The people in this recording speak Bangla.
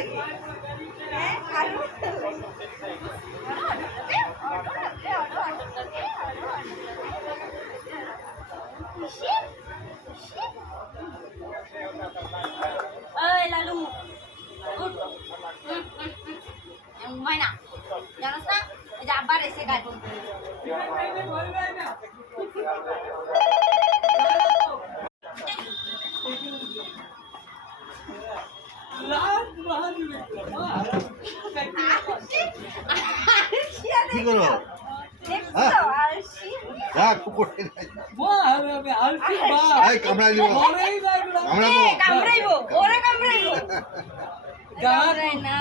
লাগে হ্যাঁ আরো ওই লালু উঠ ঘুমাই না জানোস না এই যে আবার এসে গাছ কি করো কামড়াই দিব কামড়াইবো ওরে কামড়াইবো কামড়াই না